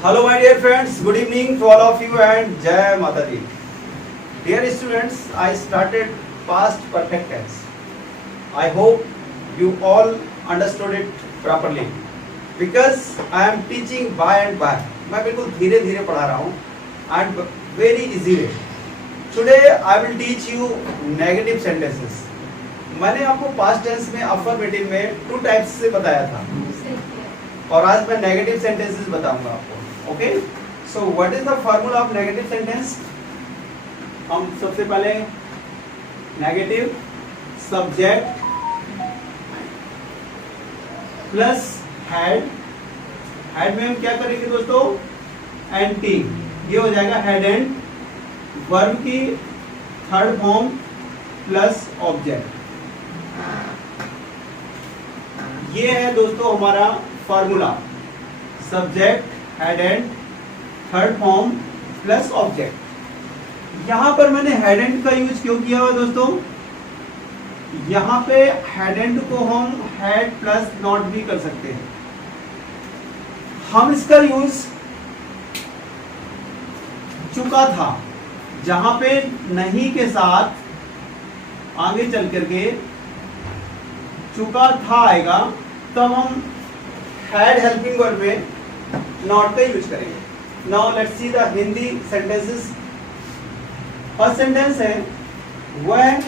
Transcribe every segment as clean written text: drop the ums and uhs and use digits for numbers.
Hello my dear friends, good evening to all of you and Jai Mata Di. Dear students, I started past perfect tense. I hope you all understood it properly because I am teaching by and by. मैं बिल्कुल धीरे धीरे पढ़ा रहा हूँ and very easy way. Today I will teach you negative sentences. मैंने आपको past tense में affirmative में 2 types से बताया था और आज मैं negative sentences बताऊंगा आपको. Okay, so what is the formula of negative sentence? हम सबसे पहले नेगेटिव सब्जेक्ट प्लस हेड में हम क्या करेंगे दोस्तों? एंटी. ये हो जाएगा हेड एंड वर्ब की थर्ड फॉर्म प्लस ऑब्जेक्ट. ये है दोस्तों हमारा formula. Subject head and third form plus object. यहां पर मैंने हेड एंड का यूज क्यों किया हुआ दोस्तों? यहां पे हेड एंड को हम हेड प्लस नॉट भी कर सकते हैं. हम इसका यूज चुका था जहां पे नहीं के साथ आगे चल करके चुका था आएगा, तब हम हेड हेल्पिंग वर्ब में नॉट का यूज करेंगे. Now let's see the Hindi sentences. First sentence है वह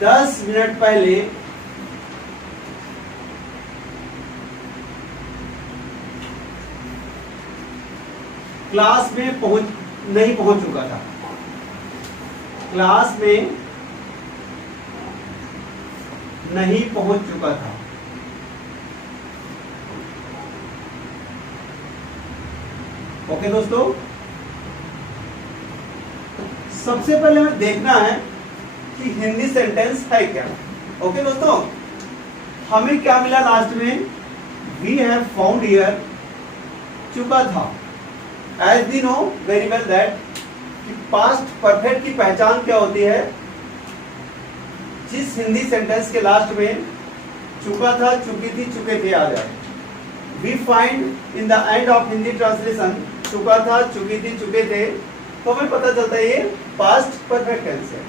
10 मिनट पहले क्लास में नहीं पहुंच चुका था. क्लास में नहीं पहुंच चुका था. ओके दोस्तों, सबसे पहले हमें देखना है कि हिंदी सेंटेंस है क्या. ओके दोस्तों, हमें क्या मिला लास्ट में? वी हैव फाउंड हियर चुका था. As we know very well that past perfect की पहचान क्या होती है? जिस हिंदी सेंटेंस के लास्ट में चुका था, चुकी थी, चुके थे आ जाए. We find in the end of Hindi translation चुका था, चुकी थी, चुके थे, तो हमें पता चलता है ये पास्ट परफेक्ट टेंस है.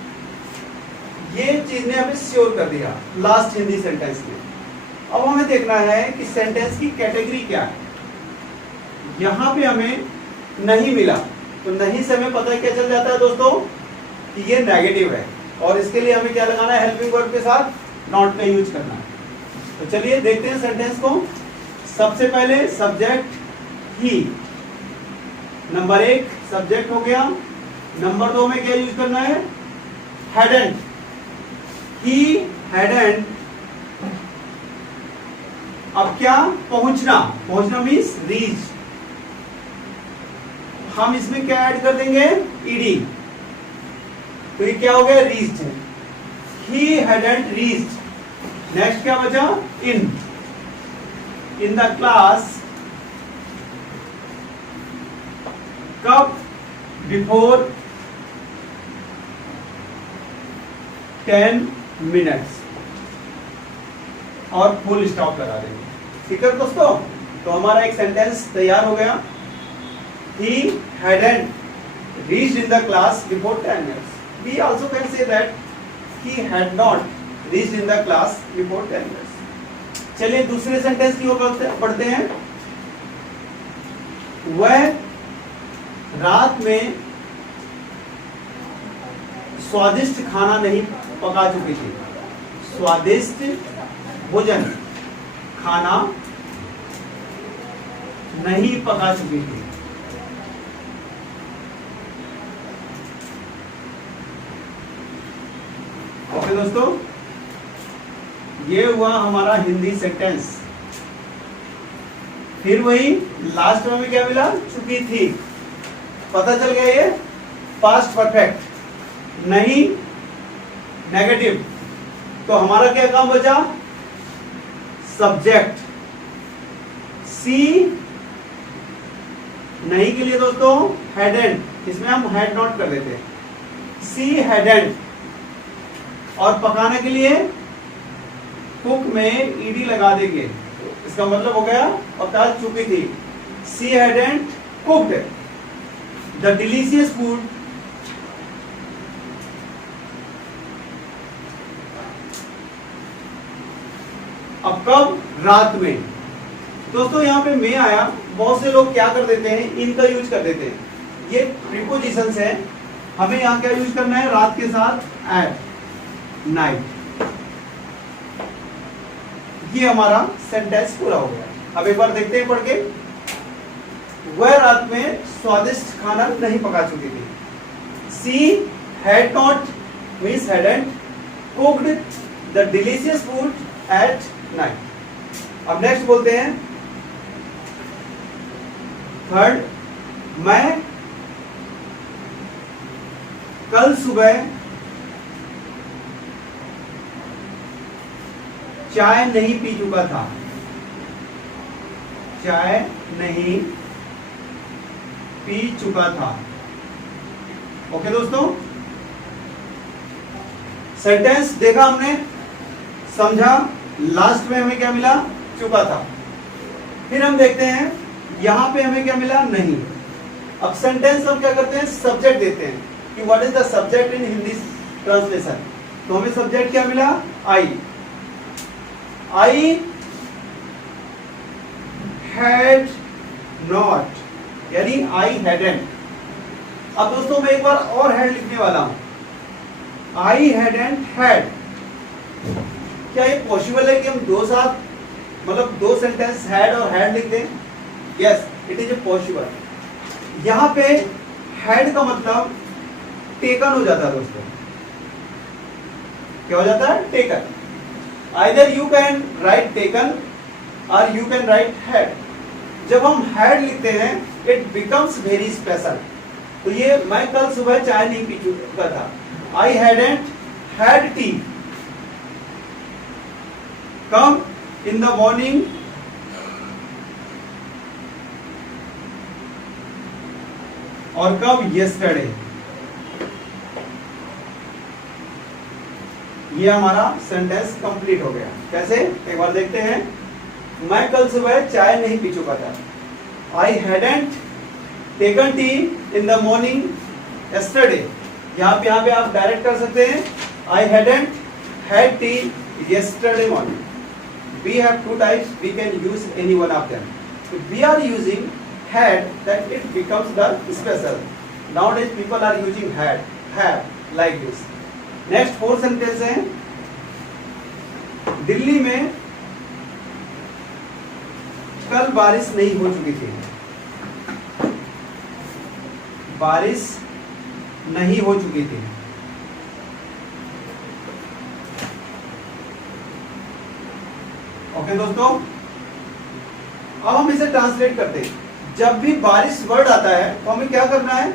ये चीज ने हमें श्योर कर दिया लास्ट हिंदी सेंटेंस में. अब हमें देखना है कि सेंटेंस की कैटेगरी क्या है. यहां पे हमें नहीं मिला, तो नहीं से हमें पता क्या चल जाता है दोस्तों कि ये नेगेटिव है, और इसके लिए हमें क्या लगाना है? हेल्पिंग वर्ब के साथ नॉट का यूज करना है. तो चलिए देखते हैं सेंटेंस को. सबसे पहले सब्जेक्ट ही. नंबर 1 सब्जेक्ट हो गया. नंबर 2 में क्या यूज करना है? हेडेंट. ही हेडेंट. अब क्या? पहुंचना. पहुंचना मीन्स रीच. हम इसमें क्या ऐड कर देंगे? ईडी. तो ये क्या हो गया? रीच्ड. ही हेडेंट रीच्ड. नेक्स्ट क्या बचा? in the class कब? before 10 minutes. और फुल स्टॉप लगा देंगे. ठीक है दोस्तों, तो हमारा एक सेंटेंस तैयार हो गया. He hadn't reached in the class before 10 minutes. We also can say that he had not reached in the class before 10 minutes. चलिए दूसरे सेंटेंस की ओर पढ़ते हैं. वह रात में स्वादिष्ट खाना नहीं पका चुकी थी. स्वादिष्ट भोजन खाना नहीं पका चुकी थी. ओके दोस्तों, ये हुआ हमारा हिंदी सेंटेंस. फिर वही लास्ट में हमें क्या मिला? चुकी थी. पता चल गया ये पास्ट परफेक्ट, नहीं नेगेटिव. तो हमारा क्या काम बचा? सब्जेक्ट. सी नहीं के लिए दोस्तों हेडेंट. इसमें हम हेड नॉट कर देते हैं. सी हेडेंट. और पकाने के लिए कुक में ईडी लगा देंगे. इसका मतलब हो गया पका चुकी थी. she hadn't cooked the delicious food अब कब? रात में। दोस्तों यहाँ पे मैं आया, बहुत से लोग क्या कर देते हैं, इनका यूज कर देते हैं। ये प्रीपोजिशंस है, हमें यहाँ क्या यूज करना है? रात के साथ एट नाइट। ये हमारा सेंटेंस पूरा हो गया। अब एक बार देखते हैं पढ़ के। वह रात में स्वादिष्ट खाना नहीं पका चुकी थी। She had not, means hadn't, cooked the delicious food at night। अब नेक्स्ट बोलते हैं थर्ड, मैं कल सुबह चाय नहीं पी चुका था। चाय नहीं पी चुका था। ओके दोस्तों, सेंटेंस देखा हमने, समझा। लास्ट में हमें क्या मिला? चुका था। फिर हम देखते हैं यहां पे हमें क्या मिला? नहीं। अब सेंटेंस हम क्या करते हैं? सब्जेक्ट देते हैं कि what is the subject in Hindi translation. तो हमें सब्जेक्ट क्या मिला? आई। आई हैड नॉट, यानी आई हैडंट। अब दोस्तों मैं एक बार और हैड लिखने वाला हूं। I hadn't had. क्या ये पॉसिबल है कि हम दो साथ, मतलब दो सेंटेंस हैड और हैड लिख दें? Yes, it is a possible. यहां पे हैड का मतलब टेकन हो जाता है दोस्तों। क्या हो जाता है? Taken. Either you can write taken और यू कैन राइट हैड। जब हम हैड लिखते हैं इट बिकम्स वेरी स्पेशल। तो ये मैं कल सुबह चाय नहीं पी चुका था। I hadn't had T. Come in the morning, और कब? यस्टरडे। ये हमारा सेंटेंस कंप्लीट हो गया। कैसे? एक बार देखते हैं। मैं कल सुबह चाय नहीं पी चुका था। I hadn't taken T in the morning yesterday. यहाँ पे आप डायरेक्ट कर सकते हैं। I hadn't had T yesterday morning. We have two types, we can use any one of them. If we are using had, then it becomes the special. Nowadays people are using had, have, like this. Next 4 sentence है। दिल्ली में कल बारिश नहीं हो चुकी थी। बारिश नहीं हो चुकी थी। ओके दोस्तों, अब हम इसे ट्रांसलेट करते हैं। जब भी बारिश वर्ड आता है तो हमें क्या करना है?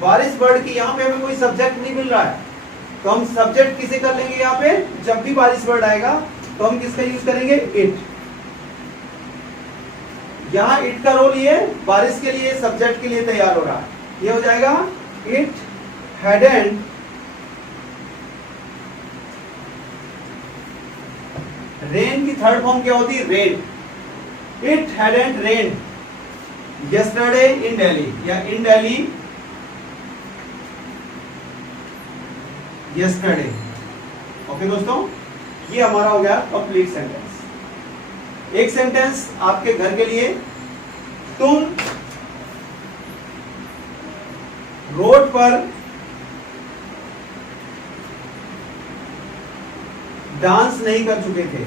बारिश वर्ड की यहाँ पे हमें कोई सब्जेक्ट नहीं मिल रहा है, तो हम सब्जेक्ट किसे कर लेंगे? यहाँ पे जब भी बारिश वर्ड आएगा तो हम किसका यूज करेंगे? इट। यहाँ इट का रोल ये बारिश के लिए, सब्जेक्ट के लिए तैयार हो रहा है। ये हो जाएगा इट हैडंट रेन की थर्ड फॉर्म क्या होती है? Rain. It hadn't rain yesterday इन दिल्ली, या इन दिल्ली यस्टरडे। ओके दोस्तों, ये हमारा हो गया कंप्लीट सेंटेंस। एक सेंटेंस आपके घर के लिए। तुम रोड पर डांस नहीं कर चुके थे।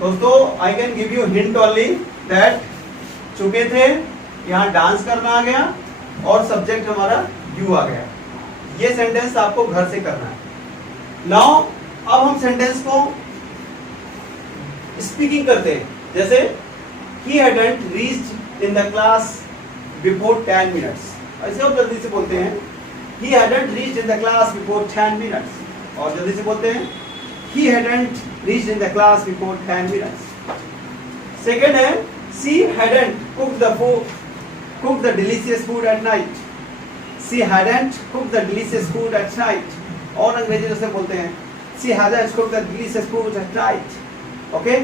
दोस्तों I can give you hint only that चुके थे, यहां डांस करना आ गया और सब्जेक्ट हमारा यू आ गया। ये सेंटेंस आपको घर से करना है। नाउ अब हम सेंटेंस को स्पीकिंग करते हैं। जैसे he hadn't reached in the class before 10 minutes, ऐसे हम जल्दी से बोलते हैं he hadn't reached in the class before 10 minutes, और जल्दी से बोलते हैं he hadn't reached in the class before 10 minutes। Second है she hadn't cooked the delicious food at night, she hadn't cooked the delicious food at night, और अंग्रेजी जैसे बोलते हैं She hadn't cooked the delicious food at night. Okay?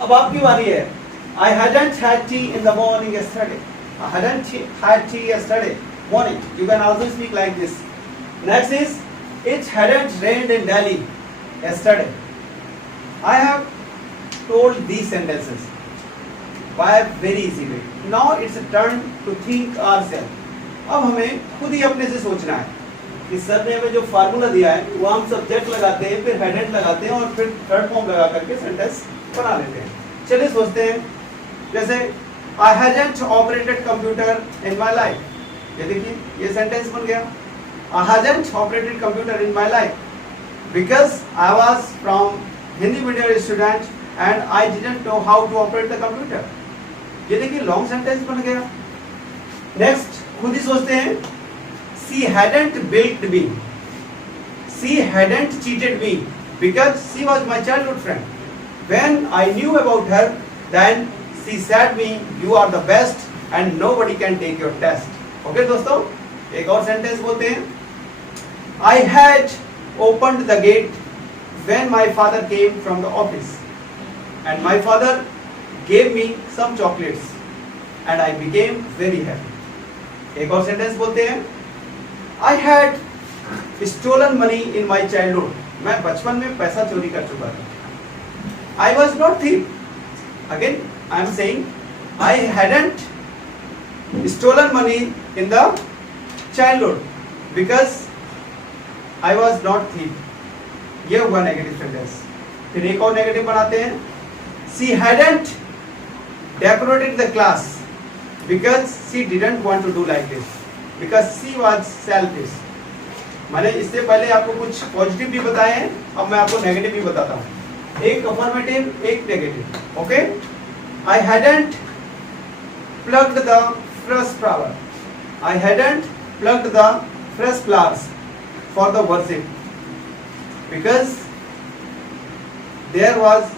अब आपकी बारी है. I hadn't had tea in the morning yesterday. I hadn't had tea yesterday morning. You can also speak like this. Next is, it hadn't rained in Delhi yesterday. I have told these sentences by a very easy way. Now it's a turn to think ourselves. अब हमें खुद ही अपने से सोचना है कि sir ने हमें जो फार्मूला दिया है वो हम सब्जेक्ट लगाते हैं, फिर हेडेंट लगाते हैं और फिर थर्ड फॉर्म लगा करके सेंटेंस बना लेते हैं. चलिए सोचते हैं. जैसे I hadn't operated computer in my life. ये देखिए, ये सेंटेंस बन गया. I hadn't operated computer in my life because I was from Hindi medium student and I didn't know how to operate the computer. ये देखिए, long sentence बन गया. Next खुद ही सोचते हैं. She hadn't bilked me. She hadn't cheated me because she was my childhood friend. When I knew about her, then she said me, you are the best and nobody can take your test. Okay दोस्तों, एक और sentence बोलते हैं. I had opened the gate when my father came from the office and my father gave me some chocolates and I became very happy. एक और sentence बोलते हैं. I had stolen money in my childhood. मैं बचपन में पैसा चोरी कर चुका था. I was not thief. Again, I am saying I hadn't stolen money in the childhood because I was not thief. ये हुआ नेगेटिव सेंटेंस. फिर एक और नेगेटिव बनाते हैं. She hadn't decorated the class because she didn't want to do like this. Because she was selfish. मैंने इससे पहले आपको कुछ पॉजिटिव भी बताए हैं, अब मैं आपको नेगेटिव भी बताता हूँ. एक अफर्मेटिव, एक negative. Okay? I hadn't plucked the fresh flower. I hadn't plucked the fresh flowers for the worship because there was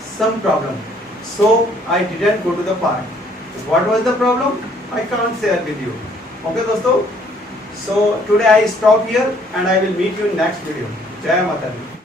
some problem. So I didn't go to the park. What was the problem? I can't share with you. Okay दोस्तों, so today I stop here and I will meet you in next video. जय माता दी.